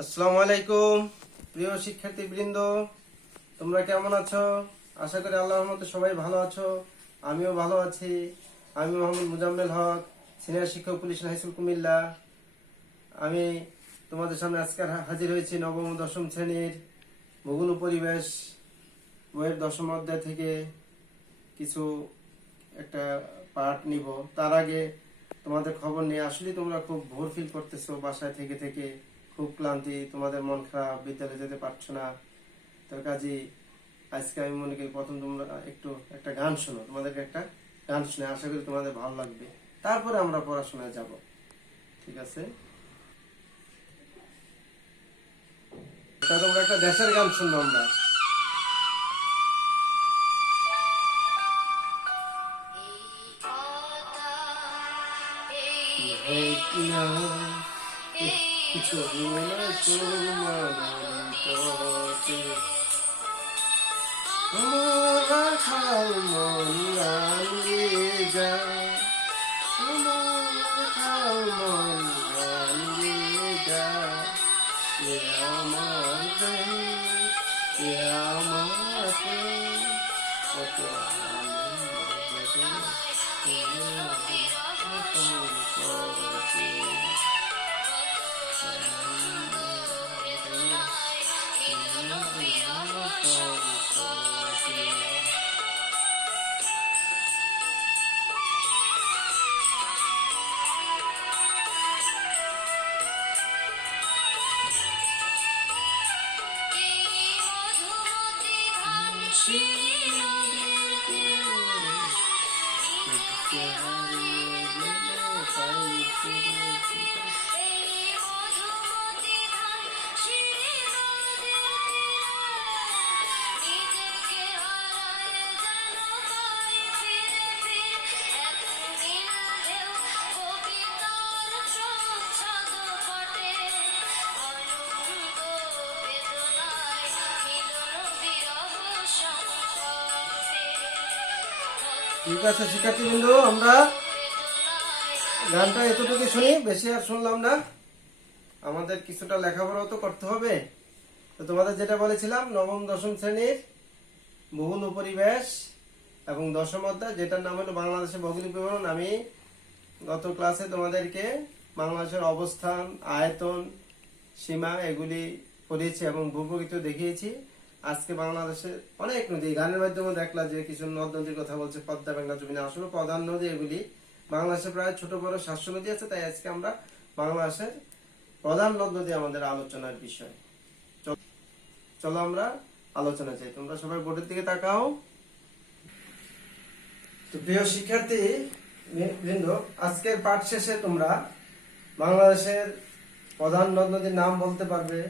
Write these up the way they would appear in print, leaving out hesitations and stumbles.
আসসালামু আলাইকুম প্রিয় শিক্ষার্থীবৃন্দ, তোমরা কেমন আছো? আশা করি আল্লাহর রহমতে সবাই ভালো আছো। আমিও ভালো আছি। আমি মোহাম্মদ মুজাম্মেল হক, সিনিয়র শিক্ষক, পুলিশ হাই স্কুল, কুমিল্লা। আমি তোমাদের সামনে আজকে হাজির হয়েছি নবম ও দশম শ্রেণীর ভূগোল ও পরিবেশ বইয়ের দশম অধ্যায় থেকে কিছু একটা পাঠ নিব। তার আগে তোমাদের খবর নিয়ে, আসলে তোমরা খুব ভোর ফিল করতেছো, বাসায় থেকে থেকে খুব ক্লান্তি, তোমাদের মন খারাপ, বিদ্যালয়ে যেতে পারছো না। তোর কাজে আজকে আমি মনে করি প্রথম তোমরা একটা গান শোনো, তোমাদেরকে একটা গান শুনে আশা করি তোমাদের ভালো লাগবে, তারপরে আমরা পড়াশোনায় যাব। ঠিক আছে? এটা তোমরা একটা দেশের গান শুনবো আমরা। আমার রাখাল মন রাঙিয়ে যায়, আমার রাখাল মন রাঙিয়ে যায়, এ আমার দেশ, এ আমার প্রেম, কত ঠিক আছে শিক্ষার্থীবৃন্দ, আমরা গানটা এতটুকু শুনি, বেশি আর শুনলাম না। আমাদের কিছুটা লেখাপড়াও তো করতে হবে। তো তোমাদের যেটা বলেছিলাম, নবম দশম শ্রেণীর ভূগোল ও পরিবেশ এবং দশম অধ্যায়, যেটার নাম হলো বাংলাদেশের ভৌগোলিক বিবরণ। আমি গত ক্লাসে তোমাদেরকে বাংলাদেশের অবস্থান, আয়তন, সীমা এগুলি পড়িয়েছি এবং ভূপ্রকৃতি দেখিয়েছি। আজকে বাংলাদেশের অনেক নদী, গানের মাধ্যমে দেখলা যে কিছু নদ নদীর কথা বলছে, পদ্মা, মেঘনা, যমুনা, আসলে প্রধান নদী এগুলি। বাংলাদেশে প্রায় ছোট বড় 700 নদী আছে, তাই আজকে আমরা বাংলাদেশের প্রধান নদ নদী আমাদের আলোচনার বিষয়। চলো আমরা আলোচনা চাই। তোমরা সবাই বোর্ডের দিকে তাকাও। তো প্রিয় শিক্ষার্থী বৃন্দ, আজকের পাঠ শেষে তোমরা বাংলাদেশের প্রধান নদ নদীর নাম বলতে পারবে,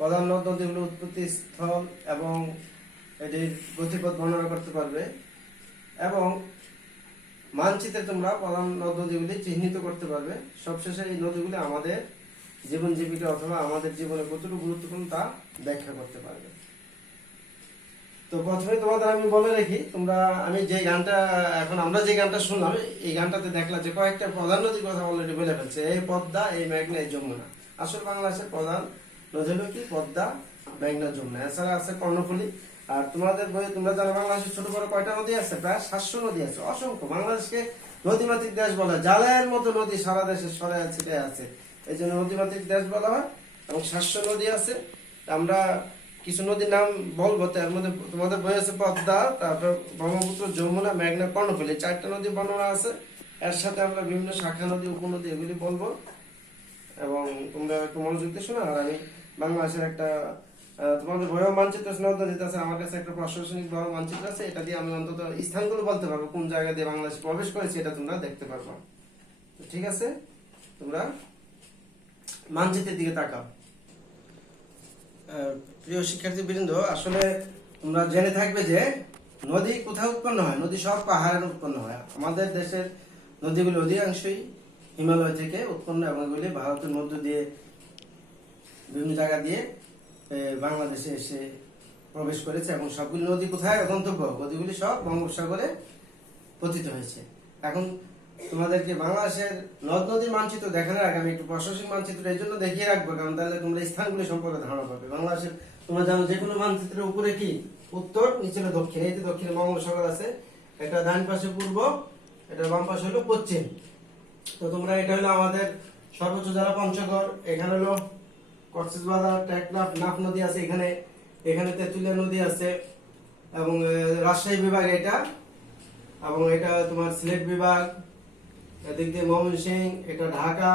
প্রধান নদ নদীগুলো উৎপত্তি স্থল এবং এটির গতিপথ বর্ণনা করতে পারবে, এবং মানচিত্রে তোমরা প্রধান নদ নদীগুলি চিহ্নিত করতে পারবে। সবশেষে এই নদীগুলি আমাদের জীবন জীবিকা অথবা আমাদের জীবনে কতটুকু গুরুত্বপূর্ণ তা ব্যাখ্যা করতে পারবে। তো প্রথমে তোমাদের আমি বলে রাখি, আমি যে গানটা এখন আমরা যে গানটা শুনলাম, এই গানটাতে দেখলাম যে কয়েকটা প্রধান নদীর কথা অলরেডি বলে ফেলছে, এই পদ্মা, এই মেঘনা, এই যমুনা। আসলে বাংলাদেশের প্রধান নদী হলো কি পদ্মা, মেঘনা, যমুনা। এছাড়া আছে কর্ণফুলী। আর তোমাদের বই তোমরা জানো বাংলাদেশের ছোট বড় কয়টা নদী আছে? প্রায় 700 নদী আছে, অসংখ্য। বাংলাদেশকে নদীমাতৃক দেশ বলা হয়, জালের মতো নদী সারা দেশে ছড়ায় ছিটে আছে, এই জন্য নদীমাতৃক দেশ বলা হয়। এবং 700 নদী আছে। আমরা কিছু নদীর নাম বলবো, তার মধ্যে তোমাদের বই আছে পদ্মা, তারপর ব্রহ্মপুত্র, যমুনা, মেঘনা, কর্ণফুলী, 4টা নদী বর্ণনা আছে। এর সাথে আমরা বিভিন্ন শাখা নদী, উপনদী এগুলি বলবো, এবং তোমরা একটু মনোযোগ দিয়ে শোনো। আর আমি বাংলাদেশের একটা তোমাদের বইও মানচিত্র দিতে আছে, আমার কাছে একটা প্রশাসনিক বড় মানচিত্র আছে, এটা দিয়ে আমি অন্তত স্থানগুলো বলতে পারবো, কোন জায়গা দিয়ে বাংলাদেশ প্রবেশ করেছে, এটা তোমরা দেখতে পারবো। ঠিক আছে? তোমরা মানচিত্রের দিকে তাকাও। প্রিয় শিক্ষার্থীবৃন্দ, আসলে তোমরা জেনে থাকবে যে নদী কোথায় উৎপন্ন হয়। নদী সব পাহাড়ের উৎপন্ন হয়। আমাদের দেশের নদীগুলি অধিকাংশই হিমালয় থেকে উৎপন্ন, এবং এগুলি ভারতের মধ্য দিয়ে বিভিন্ন জায়গা দিয়ে বাংলাদেশে এসে প্রবেশ করেছে। এবং সবগুলি নদী কোথায় গন্তব্য? নদীগুলি সব বঙ্গোপসাগরে পতিত হয়েছে। এখন তোমাদেরকে বাংলাদেশের নদ নদীর মানচিত্র দেখানোর আগে আমি একটু প্রশাসনিক মানচিত্র এই জন্য দেখিয়ে রাখবো, কারণ তাহলে তোমরা স্থানগুলি সম্পর্কে ধারণা পাবে। বাংলাদেশের তোমরা জানো যে কোনো মানচিত্রের উপরে কি উত্তর, নিচে হলো দক্ষিণ। এই যে দক্ষিণে বঙ্গোপসাগর আছে, এটা ডান পাশে পূর্ব, এটা বাম পাশে হলো পশ্চিম। তো তোমরা এটা হলো আমাদের সর্বোচ্চ জেলা পঞ্চগড়, এখানে হলো কক্সবাজার, টেকনাফ, নাফ নদী আছে এখানে, এখানে তেঁতুলিয়া নদী আছে, এবং রাজশাহী বিভাগ এটা, এবং এটা তোমার সিলেট বিভাগ, এদিক দিয়ে ময়মনসিংহ, এটা ঢাকা,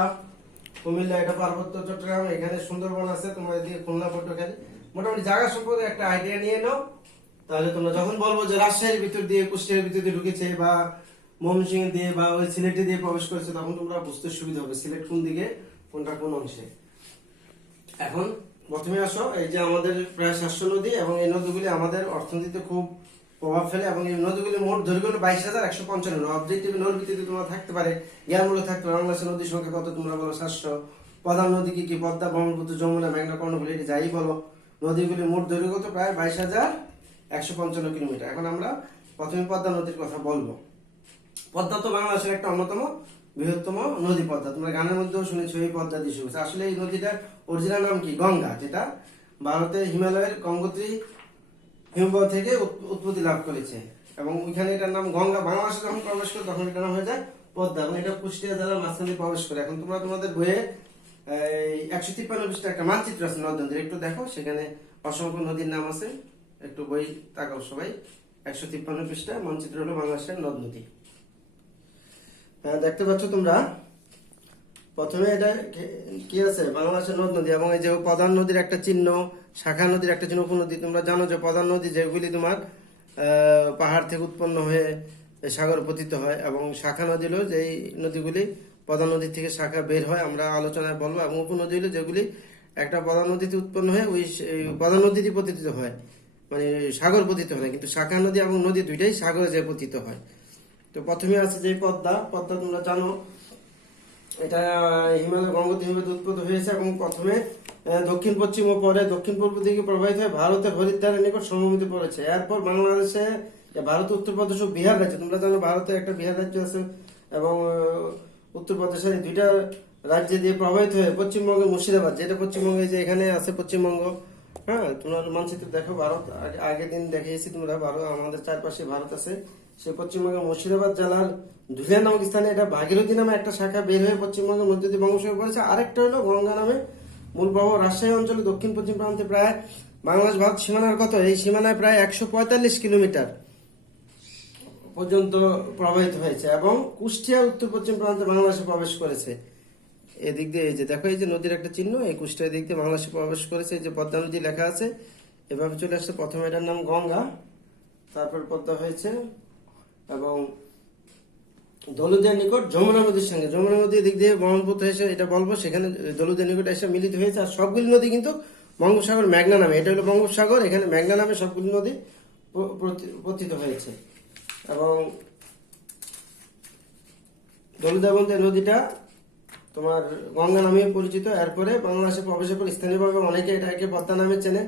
কুমিল্লা, এটা পার্বত্য চট্টগ্রাম, এখানে সুন্দরবন আছে, তোমার এদিকে খুলনা, পটুয়াখালী। মোটামুটি জায়গা সম্পর্কে একটা আইডিয়া নিয়ে নাও, তাহলে তোমরা যখন বলবো যে রাজশাহীর ভিতর দিয়ে, কুষ্টিয়ার ভিতর দিয়ে ঢুকেছে, বা ময়মনসিংহ দিয়ে বা ওই সিলেটে দিয়ে প্রবেশ করেছে, তখন তোমরা বুঝতে সুবিধা হবে সিলেট কোন দিকে, কোনটা কোন অংশে। এখন প্রথমে আসো, এই যে আমাদের প্রায় 700 নদী, এবং এই নদীগুলি আমাদের অর্থনীতিতে খুব প্রভাব ফেলে, এবং এই নদীগুলির মোট দৈর্ঘ্য হলো 22,155। অবজেক্টিভ নদীর ভিত্তিতে তোমার থাকতে পারে, জ্ঞানমূলক থাকতে পারে বাংলাদেশের নদীর সংখ্যা কত তোমরা বলো 700। প্রধান নদী কি কি? পদ্মা, ব্রহ্মপুত্র, যমুনা, মেঘনা, কর্ণফুলী, এটি যাই বলো। নদীগুলির মোট দৈর্ঘ্য কত? প্রায় 22,155 কিলোমিটার। এখন আমরা প্রথমে পদ্মা নদীর কথা বলবো। পদ্মা তো বাংলাদেশের একটা অন্যতম বৃহত্তম নদী। পদ্মা তোমরা গানের মধ্যেও শুনেছো, এই পদ্মা দিয়ে শুরু হয়েছে। আসলে এই নদীটার অরিজিনাল নাম কি? গঙ্গা, যেটা ভারতের হিমালয়ের গঙ্গোত্রী হিমবাহ থেকে উৎপত্তি লাভ করেছে, এবং ওইখানে এটার নাম গঙ্গা। বাংলাদেশে যখন প্রবেশ করে তখন এটার নাম হয়ে যায় পদ্মা, এবং এটা কুষ্টিয়া জেলার মাঝখান দিয়ে প্রবেশ করে। এখন তোমরা তোমাদের বইয়ে 153 পৃষ্ঠা একটা মানচিত্র আছে নদ নদীর, একটু দেখো, সেখানে অসংখ্য নদীর নাম আছে, একটু বই তাকাও সবাই। 153 পৃষ্ঠা মানচিত্র হলো বাংলাদেশের নদ নদী। দেখতে পাচ্ছ তোমরা, প্রথমে এটা কি আছে? বাংলাদেশের নদ নদী, এবং এই যে প্রধান নদীর একটা চিহ্ন, শাখা নদীর একটা চিহ্ন, উপনদী। তোমরা জানো যে প্রধান নদী যেগুলি তোমার পাহাড় থেকে উৎপন্ন হয়ে সাগর পতিত হয়, এবং শাখা নদী হলো যেই নদীগুলি প্রধান নদী থেকে শাখা বের হয়, আমরা আলোচনায় বলবো। এবং উপনদী হলো যেগুলি একটা প্রধান নদীতে উৎপন্ন হয়ে ওই প্রধান নদীতে পতিত হয়, মানে সাগর পতিত হয় না, কিন্তু শাখা নদী এবং নদী দুইটাই সাগরে যে পতিত হয়। তো প্রথমে আছে যে পদ্মা। পদ্মা তোমরা জানো এটা হিমালয় গঙ্গোত্রী হিমবাহ উৎপন্ন হয়েছে, এবং প্রথমে দক্ষিণ পশ্চিম ও পরে দক্ষিণ পূর্ব দিকে প্রবাহিত হয়ে ভারতের হরিদ্বারের নিকট সমভূমিতে পড়েছে। এরপর বাংলাদেশে, ভারত, উত্তরপ্রদেশ ও বিহার রাজ্য, তোমরা জানো ভারতে একটা বিহার রাজ্য আছে, এবং উত্তরপ্রদেশের দুইটা রাজ্য দিয়ে প্রবাহিত হয়ে পশ্চিমবঙ্গের মুর্শিদাবাদ, যেটা পশ্চিমবঙ্গে যে এখানে আছে পশ্চিমবঙ্গ। হ্যাঁ, তোমরা মানচিত্র দেখো, ভারত আগের দিন দেখিয়েছি তোমরা, ভারত আমাদের চারপাশে ভারত আছে। সে পশ্চিমবঙ্গের মুর্শিদাবাদ জেলার ধুলিয়া নামক স্থানে এটা ভাগীরথী নামে একটা শাখা বের হয়ে পশ্চিমবঙ্গের মধ্য দিয়ে বঙ্গোপসাগর পড়েছে। আরেকটা হলো গঙ্গা নামে মূল প্রবাহ রাজশাহী অঞ্চলে দক্ষিণ পশ্চিম প্রান্তে প্রায় বাংলাদেশ ভারত সীমানার কত, এই সীমানায় প্রায় 145 কিলোমিটার পর্যন্ত প্রবাহিত হয়েছে, এবং কুষ্টিয়া উত্তর পশ্চিম প্রান্তে বাংলাদেশে প্রবেশ করেছে। এদিক দিয়ে এই যে দেখো, এই যে নদীর একটা চিহ্ন, এই কুষ্টিয়ার দিক দিয়ে বাংলাদেশে প্রবেশ করেছে। এই যে পদ্মা নদী লেখা আছে, এভাবে চলে আসছে। প্রথমে এটার নাম গঙ্গা, তারপর পদ্মা হয়েছে, এবং দলুদের নিকট যমুনা নদীর সঙ্গে, যমুনা নদীর দিক দিয়ে ব্রহ্মপুত্র এসে, এটা বলবো, সেখানে দলুদের নিকট এসে মিলিত হয়েছে। আর সবগুলি নদী কিন্তু বঙ্গোপসাগর, মেঘনা নামে, এটা হলো বঙ্গোপসাগর, এখানে মেঘনা নামে সবগুলি নদী পতিত হয়েছে। এবং দলুদাবন্তী নদীটা তোমার গঙ্গা নামে পরিচিত। এরপরে বাংলাদেশে প্রবেশের পর স্থানীয়ভাবে অনেকে এটাকে পদ্মা নামে চেনে।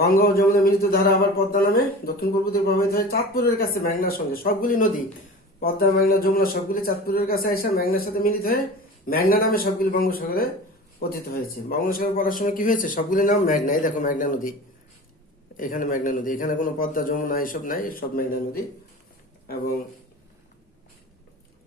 গঙ্গা ও যমুনা মিলিত ধারা আবার পদ্মা নামে দক্ষিণ পূর্ব দিকে প্রবাহিত হয় চাঁদপুরের কাছে মেঘনার সঙ্গে। সবগুলি নদী, পদ্মা, মেঘনা, যমুনা, সবগুলি চাঁদপুরের কাছে এসে মেঘনার সাথে মিলিত হয়ে মেঘনা নামে সবগুলি বঙ্গোপসাগরে পতিত হয়েছে। বঙ্গোপসাগর পড়ার সময় কি হয়েছে? সবগুলি নাম মেঘনা। এই দেখো মেঘনা নদী, এখানে মেঘনা নদী, এখানে কোনো পদ্মা, যমুনা এসব নাই, সব মেঘনা নদী। এবং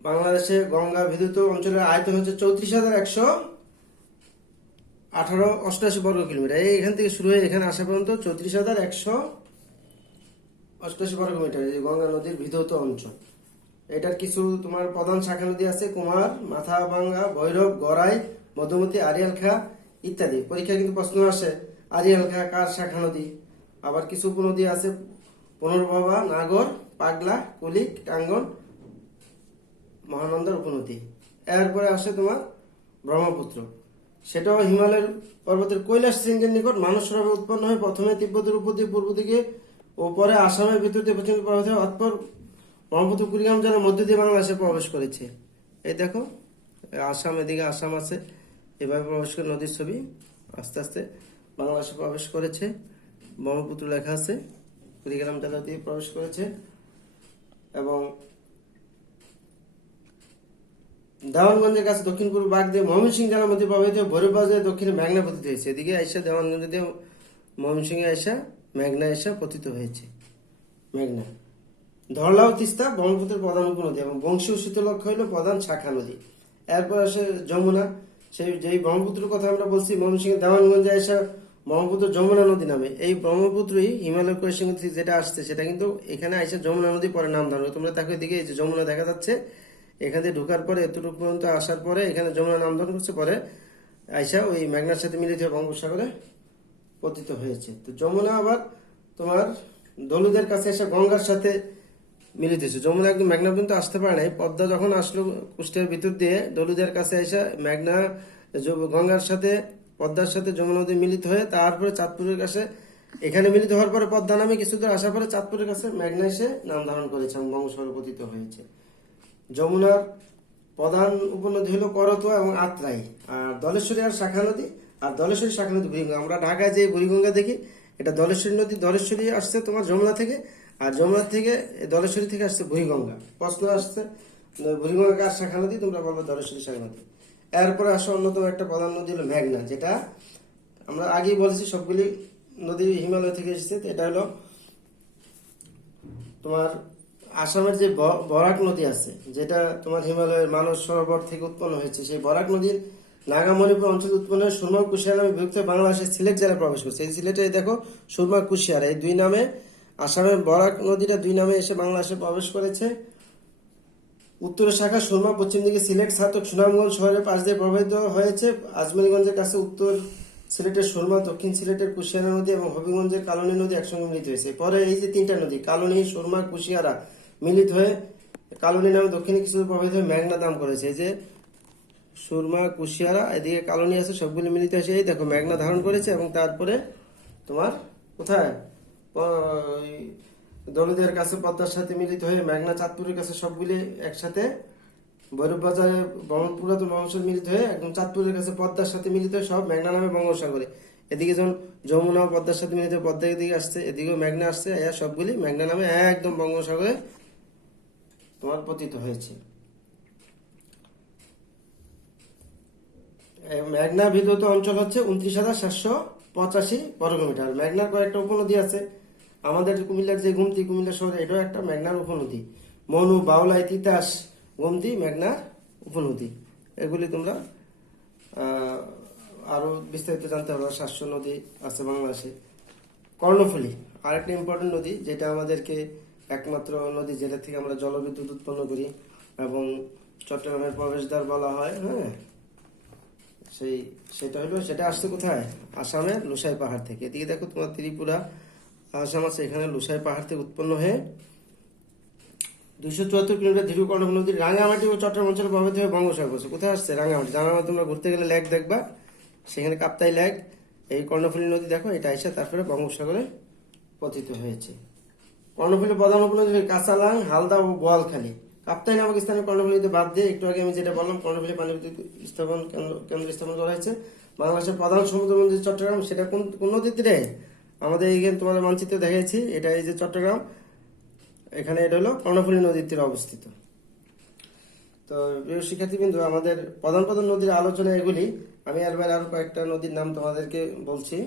বাংলাদেশে গঙ্গা বিধৌত অঞ্চলের আয়তন হচ্ছে 34,188 বর্গ কিলোমিটার। এখান থেকে শুরু হয়ে এখানে আসা পর্যন্ত 34,188 বর্গ কিলোমিটার, এই গঙ্গা নদীর বিধৌত অঞ্চল। এটার কিছু তোমার প্রধান শাখা নদী আছে, কুমার, মাথাভাঙ্গা, ভৈরব, গড়াই, মধুমতি, আরিয়াল খা ইত্যাদি। পরীক্ষা কিন্তু প্রশ্ন আসে, আরিয়াল খা কার শাখা নদী? আবার কিছু উপনদী আছে, পুনর্ভবা, নাগর, পাগলা, কুলিক, টাঙ্গন, মহানন্দার উপনদী। এরপরে আসে তোমার ব্রহ্মপুত্র, সেটাও হিমালয়ের পর্বতের কৈলাস শৃঙ্গের নিকট মানস সরোবরে উৎপন্ন হয়। প্রথমে তিব্বতের উপর দিয়ে পূর্ব দিকে ও পরে আসামের ভিতর দিয়ে পশ্চিম দিকে প্রবাহিত হয়। অতঃপর ব্রহ্মপুত্র কুড়িগ্রাম জেলার মধ্য দিয়ে বাংলাদেশে প্রবেশ করেছে। এই দেখো, আসাম, এদিকে আসাম আছে, এভাবে প্রবেশ করে নদীর ছবি আস্তে আস্তে বাংলাদেশে প্রবেশ করেছে। ব্রহ্মপুত্র লেখা আছে, কুড়িগ্রাম জেলা দিয়ে প্রবেশ করেছে। এবং দেওয়ানগঞ্জের কাছে দক্ষিণ পূর্ব বাগ দিয়ে ময়মনসিংহ জেলার মধ্যে প্রবাহিত ভৈরব বাজারের দক্ষিণে মেঘনা পতিত হয়েছে। এদিকে আইসা দেওয়ানগঞ্জ দিয়ে ময়মনসিংহে আইসা মেঘনা আইসা পতিত হয়েছে। মেঘনা ধরলাও তিস্তা ব্রহ্মপুত্রের প্রধান উপনদী এবং বংশীয় শীতলক্ষ হইল প্রধান শাখা নদী। এরপর আসে যমুনা, সেই যেই ব্রহ্মপুত্রের কথা আমরা বলছি ময়মনসিংহ দেওয়ানগঞ্জে আইসা ব্রহ্মপুত্র যমুনা নদী নামে। এই ব্রহ্মপুত্রই হিমালয় কৈশিক থেকে যেটা আসছে সেটা কিন্তু এখানে আইসা যমুনা নদী পরে নাম ধারণ করে। তোমরা তাকে এদিকে এই যে যমুনা দেখা যাচ্ছে, এখানে ঢোকার পরে এতটুকু পর্যন্ত আসার পরে এখানে যমুনা নাম ধারণ করছে, পরে আইসা ওই মেঘনার সাথে মিলিত হয়ে বঙ্গোপসাগরে পতিত হয়েছে। তো যমুনা আবার তোমার দলুদের কাছে এসে গঙ্গার সাথে মিলিত হয়েছে। যমুনা একদম মেঘনা পর্যন্ত আসতে পারে নাই, পদ্মা যখন আসলো কুষ্টিয়ার ভিতর দিয়ে দলুদের কাছে এসে মেঘনা গঙ্গার সাথে পদ্মার সাথে যমুনা নদী মিলিত হয়ে তারপরে চাঁদপুরের কাছে এখানে মিলিত হওয়ার পরে পদ্মা নামে কিছু দূর আসার পরে চাঁদপুরের কাছে মেঘনা এসে নাম ধারণ করেছে এবং বঙ্গোপসাগরে পতিত হয়েছে। যমুনার প্রধান উপনদী হলো করতোয়া এবং আত্রাই, আর দলেশ্বরী আর শাখা নদী, আর দলেশ্বরী শাখা নদী বুড়িগঙ্গা। আমরা ঢাকায় যে বুড়িগঙ্গা দেখি এটা দলেশ্বরী নদী, দলেশ্বরী আসছে তোমার যমুনা থেকে, আর যমুনা থেকে দলেশ্বরী থেকে আসছে বুড়িগঙ্গা। প্রশ্ন আসছে বুড়িগঙ্গা কার শাখা নদী, তোমরা বলবো দলেশ্বরী শাখা নদী। এরপরে আসে অন্যতম একটা প্রধান নদী হলো মেঘনা, যেটা আমরা আগেই বলেছি সবগুলি নদী হিমালয় থেকে এসেছে। এটা হলো তোমার আসামের যে বরাক নদী আছে, যেটা তোমার হিমালয়ের মানস সরোবর থেকে উৎপন্ন হয়েছে, সেই বরাক নদীর নাগামণিপুর অঞ্চলে উৎপন্ন হয়ে সুরমা কুশিয়ারা নামে বিভক্ত হয়ে বাংলাদেশের সিলেট জেলায় প্রবেশ করছে। এই সিলেটে দেখো সুরমা কুশিয়ারা, এই দুই নামে আসামের বরাক নদীটা দুই নামে এসে বাংলাদেশে প্রবেশ করেছে। উত্তরের শাখা সুরমা পশ্চিম দিকে সিলেট ছাতক সুনামগঞ্জ শহরের পাশ দিয়ে প্রবাহিত হয়েছে। আজমরিগঞ্জের কাছে উত্তর সিলেটের সুরমা, দক্ষিণ সিলেটের কুশিয়ারা নদী এবং হবিগঞ্জের কালনী নদী একসঙ্গে মিলিত হয়েছে। পরে এই যে তিনটা নদী কালনী, সুরমা, কুশিয়ারা মিলিত হয়ে কালনী নামে দক্ষিণে কিছু প্রবাহিত হয়ে মেঘনা নাম করেছে। এই যে সুরমা, কুশিয়ারা, এদিকে কালনী আছে, সবগুলি মিলিত হয়েছে এই দেখো মেঘনা ধারণ করেছে। এবং তারপরে তোমার কোথায় দলুদের কাছে পদ্মার সাথে মিলিত হয়ে মেঘনা চাঁদপুরের কাছে সবগুলি একসাথে ভৈরব বাজারে পুরাতন বংশের মিলিত হয়ে একদম চাঁদপুরের কাছে পদ্মার সাথে মিলিত হয়ে সব মেঘনা নামে বঙ্গোপসাগরে। এদিকে যখন যমুনা পদ্মার সাথে মিলিত হয়ে পদ্মার দিকে আসছে, এদিকেও মেঘনা আসছে, সবগুলি মেঘনা নামে একদম বঙ্গোপসাগরে তোমার পতিত হয়েছে। মেঘনা বিধৌত অঞ্চল হচ্ছে 29,785 বর্গমিটার। মেঘনার কয়েকটা উপনদী আছে, আমাদের কুমিল্লার যে গুমতি, কুমিল্লা শহরে, এটাও একটা মেঘনার উপনদী। মনু, বাউলাই, তিতাস, গুমতি মেঘনার উপনদী। এগুলি তোমরা আরো বিস্তারিত জানতে পারবে। 700 নদী আছে বাংলাদেশে। কর্ণফুলী আরেকটা ইম্পর্টেন্ট নদী, যেটা আমাদেরকে একমাত্র নদী যেটা থেকে আমরা জলবিদ্যুৎ উৎপন্ন করি এবং চট্টগ্রামের প্রবেশদ্বার বলা হয়। হ্যাঁ, সেটা আসছে কোথায়? আসামের লুসাই পাহাড় থেকে। এদিকে দেখো তোমার ত্রিপুরা, আসাম আছে, এখানে লুসাই পাহাড় থেকে উৎপন্ন হয়ে 274 কিলোমিটার দীর্ঘ কর্ণফুলী নদী রাঙ্গামাটি ও চট্টগ্রাম অঞ্চলে প্রবাহিত হয়ে বঙ্গোপসাগর। কোথায় আসছে? রাঙ্গামাটি। রাঙ্গামাটি তোমরা ঘুরতে গেলে লেক দেখবা, সেখানে কাপ্তাই লেক। এই কর্ণফুলী নদী দেখো, এটা এসে তারপরে বঙ্গোপসাগরে পতিত হয়েছে। কর্ণফুলী প্রধান উপনদী কাঁচালাং, হালদা ও বোয়ালখালী। কাপ্তাই নামক স্থানে কর্ণফুলীতে বাদ দিয়ে একটু আগে আমি যেটা বললাম কর্ণফুলী পানি বিদ্যুৎ স্থাপন কেন্দ্র স্থাপন করা হয়েছে। বাংলাদেশের প্রধান সমুদ্র বন্দর চট্টগ্রাম, সেটা কোন নদীতে রে? আমাদের এইখানে তোমাদের মানচিত্রে দেখাইছি, এটা এই যে চট্টগ্রাম, এখানে এটা হলো কর্ণফুলী নদীর তীরে অবস্থিত। তো প্রিয় শিক্ষার্থীবৃন্দ, আমাদের প্রধান প্রধান নদীর আলোচনা এগুলি। আমি এরবার আরো কয়েকটা নদীর নাম তোমাদেরকে বলছি।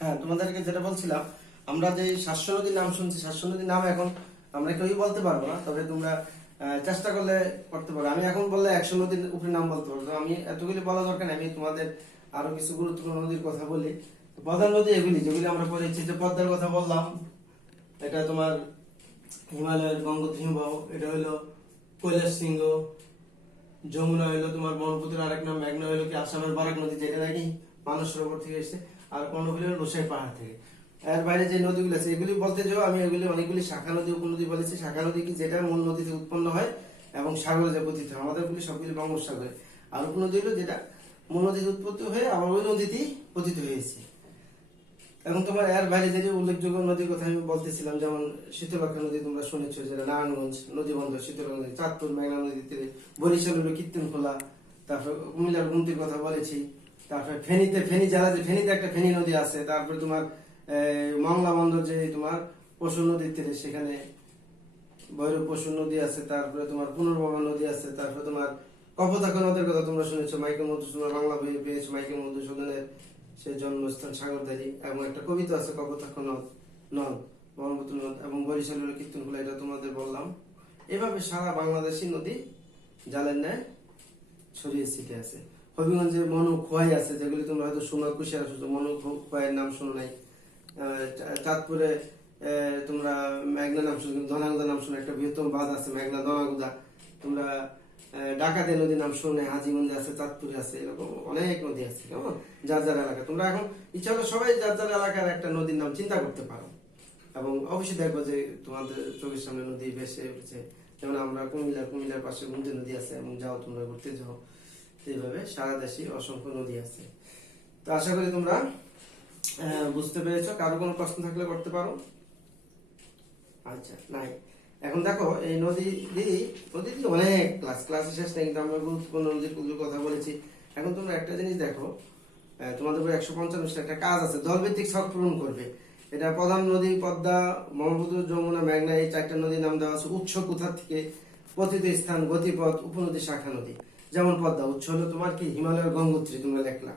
হ্যাঁ, তোমাদেরকে যেটা বলছিলাম, আমরা যে 700 নদীর নাম শুনছি, 700 নদীর নাম এখন আমরা কেউই বলতে পারবো না, তবে তোমরা চেষ্টা করলে করতে পারো। আমি এখন বললে 100 নদীর উপরে নাম বলতে পারবো। আমি এতগুলি বলা দরকার নেই, আমি তোমাদের আরো কিছু গুরুত্বপূর্ণ নদীর কথা বলি। প্রধান নদী এগুলি যেগুলি আমরা পড়েছি, যে পদ্মার কথা বললাম, এটা তোমার হিমালয়ের গঙ্গোত্রী হিমবাহ, এটা হলো কৈলাস সিংহ। যমুনা হইলো তোমার ব্রহ্মপুত্রের আরেক নাম, মেঘনা হইলো কি আসামের বরাক নদী, যেটা নাকি মানস সরোবর থেকে এসেছে, আর কর্ণফুলী হলো লোসাই পাহাড় থেকে। এর বাইরে যে নদীগুলো আছে এগুলি বলতে যাও, আমি এগুলি অনেকগুলি শাখা নদী উপনদী বলেছি। শাখা নদী কি? যেটা মূল নদী থেকে উৎপন্ন হয় এবং সাগরে যে পতিত হয়। আমাদেরগুলি সবগুলি বঙ্গোপসাগরে। আর উপনদী হলো যেটা মূল নদীতে উৎপত্তি হয়ে আবার ওই নদীতেই পতিত হয়েছে। এবং তোমার এর বাইরে যে উল্লেখযোগ্য নদীর কথা আমি বলতেছিলাম, যেমন শীতলক্ষা নদী তোমরা শুনেছো, যেটা নারায়ণগঞ্জ নদী বন্দর, শীতলক্ষা নদী, চাঁদপুর মেঘনা নদীর তীরে, বরিশাল হলো কীর্তনখোলা, তারপর কুমিল্লার গুমতির কথা বলেছি। তারপরে ফেনী জেলা, যে ফেনীতে একটা ফেনী নদী আছে। তারপরে তোমার মংলা বন্দর, যে তোমার পশুর নদীর তীরে, সেখানে ভৈরব পশু নদী আছে, তারপরে তোমার পুনর্ভবা নদী আছে, তারপরে তোমার কপোতাক্ষ নদের কথা তোমরা শুনেছো, মাইকেল মধুসূদন বাংলা বইয়ে পেয়েছো মাইকেল মধুসূদনের সেই জন্মস্থান সাগরদারি, এবং একটা কবিতা আছে কপোতাক্ষ নদ নদ ব্রহ্মপুত্র নদ, এবং বরিশালের কীর্তনখোলা, এটা তোমাদের বললাম। এভাবে সারা বাংলাদেশি নদী জালের ন্যায় ছড়িয়ে ছিটে আছে। হবিগঞ্জে মনু খোয়াই আছে, যেগুলি তোমরা হয়তো শোনা কুশিয়ারা শুনছো, মনু খোয়াইয়ের নাম শোনো নাই। চাঁদপুরে তোমরা মেঘনা নাম শুনো, ধনাগুদা নাম শুনো, একটা বৃহত্তম বাঁধ আছে মেঘনা ধনাগুদা। তোমরা ডাকাতে নদীর নাম শুনে, হাজিগঞ্জে আছে, চাঁদপুরে আছে, এরকম অনেক নদী আছে, কেমন যার যার এলাকা। তোমরা এখন ইচ্ছা হলে সবাই যার যার এলাকার একটা নদীর নাম চিন্তা করতে পারো, এবং অবশ্যই দেখবো যে তোমাদের চোখের সামনে নদী ভেসে উঠেছে। যেমন আমরা কুমিল্লার পাশে গুঞ্জে নদী আছে, এবং যাও তোমরা ঘুরতে যাও, এইভাবে সারা দেশে অসংখ্য নদী আছে। তো আশা করি তোমরা বুঝতে পেরেছো। কারো কোনো প্রশ্ন থাকলে করতে পারো। আচ্ছা, নাই এখন দেখো এই নদী অনেক ক্লাসে শেষ নেই, কিন্তু আমরা গুরুত্বপূর্ণ নদীর কথা বলেছি। এখন তোমরা একটা জিনিস দেখো, তোমাদের উপর 155 একটা কাজ আছে, দলভিত্তিক ছক পূরণ করবে। এটা প্রধান নদী পদ্মা, ব্রহ্মপুত্র, যমুনা, মেঘনা, এই 4টা নদীর নাম দেওয়া আছে। উৎস কোথা থেকে, পতিত স্থান, গতিপথ, উপনদী, শাখা নদী। যেমন পদ্মা, উৎস হলো তোমার কি হিমালয়ের গঙ্গোত্রী, তোমরা লেখলা।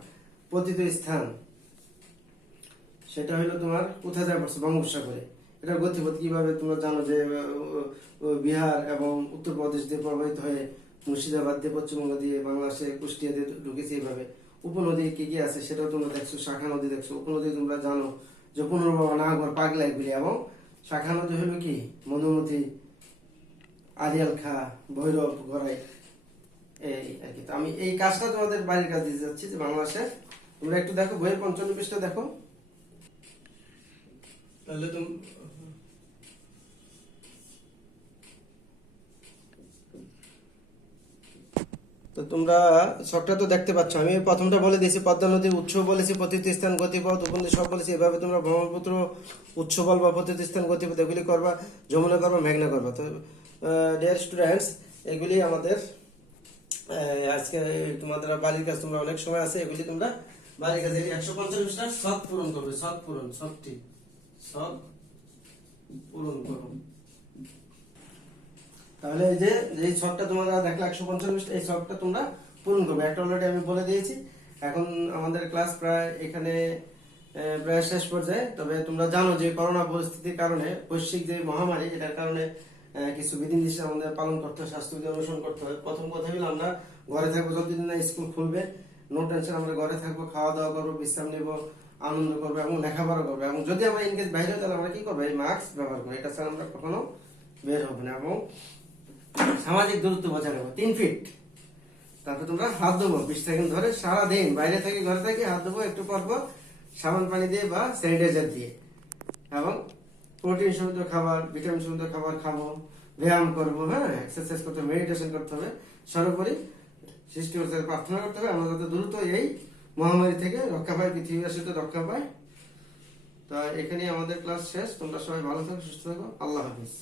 পতিত স্থান, সেটা হলো তোমার কোথায় যায় পড়ছে, বঙ্গোপসাগরে। এটার গতিপথ কিভাবে তোমরা জানো যে বিহার এবং উত্তরপ্রদেশ দিয়ে প্রবাহিত হয়ে মুর্শিদাবাদ দিয়ে পশ্চিমবঙ্গ দিয়ে বাংলাদেশে কুষ্টিয়া দিয়ে ঢুকেছে। এইভাবে উপনদী কি কি আছে সেটাও তোমরা দেখছো। শাখা নদী দেখছো। উপনদী তোমরা জানো যে পুনর্ভবা, নাগর, পাগলা, এগুলি। এবং শাখা নদী হলো কি মধুমতি, আরিয়াল খা, ভৈরব, গড়াই, এই আর কি। তো আমি এই কাজটা তোমাদের বাড়ির কাজ দিতে যাচ্ছি, যে বাংলাদেশে তোমরা একটু দেখো, বইয়ের 55 পৃষ্ঠা দেখো, তাহলে তো তোমরা সবটা তো দেখতে পাচ্ছ। আমি প্রথমটা বলে দিয়েছি, পদ্মা নদীর উৎস বলেছি, পতিত স্থান, গতিপথ, উপনদী সব বলেছি। এভাবে তোমরা ব্রহ্মপুত্র উৎস বলবা, পতিত স্থান, গতিপথ এগুলি করবা, যমুনা করবা, মেঘনা করবা। তো ডিয়ার স্টুডেন্টস, এগুলি আমাদের আজকে তোমাদের বাড়ির কাজ। তোমরা অনেক সময় আছে, এগুলি তোমরা বাড়ির কাছে 155টা শখ পূরণ করবে। শখ পূরণ, শখ পূরণ করো। তাহলে এই যে ছকটা তোমরা দেখলে 155, এই ছকটা তোমরা পূরণ করবে। একটা অলরেডি আমি বলে দিয়েছি। এখন আমাদের ক্লাস প্রায় এখানে প্রায় শেষ পর্যায়ে। তবে তোমরা জানো যে করোনা পরিস্থিতির কারণে, বৈশ্বিক যে মহামারী, এটার কারণে কিছু বিধিনিষেধ আমাদের পালন করতে হয়, স্বাস্থ্যবিধি অনুসরণ করতে হয়। প্রথম কথা হলো আমরা ঘরে থাকবো, যতদিন না স্কুল খুলবে, নো টেনশন, আমরা ঘরে থাকবো, খাওয়া দাওয়া করবো, বিশ্রাম নেবো, আনন্দ করবো এবং লেখাপড়া করবো। এবং যদি আমরা ইনকেস বাইরে, তাহলে আমরা কি করবো, এই মাস্ক ব্যবহার করবো। এটা ছাড়া আমরা কখনো বের হবো না। এবং সামাজিক দূরত্ব বজায় রাখবো 3 ফিট। তারপর তোমরা হাত ধোবো 20 সেকেন্ড ধরে, সারাদিন বাইরে থেকে ঘরে থেকে হাত ধোবো, একটু পরপর সাবান পানি দিয়ে বা স্যানিটাইজার দিয়ে। এবং প্রোটিন সমৃদ্ধ খাবার, ভিটামিন সমৃদ্ধ খাবার খাবো, ব্যায়াম করবো, হ্যাঁ, এক্সারসাইজ করতে হবে, মেডিটেশন করতে হবে। সর্বোপরি সৃষ্টিকর্তাকে প্রার্থনা করতে হবে আমরা যাতে দ্রুত এই মহামারী থেকে রক্ষা পাই, পৃথিবীবাসী তো রক্ষা পায়। তো এখানেই আমাদের ক্লাস শেষ। তোমরা সবাই ভালো থাকো, সুস্থ থাকো। আল্লাহ হাফিজ।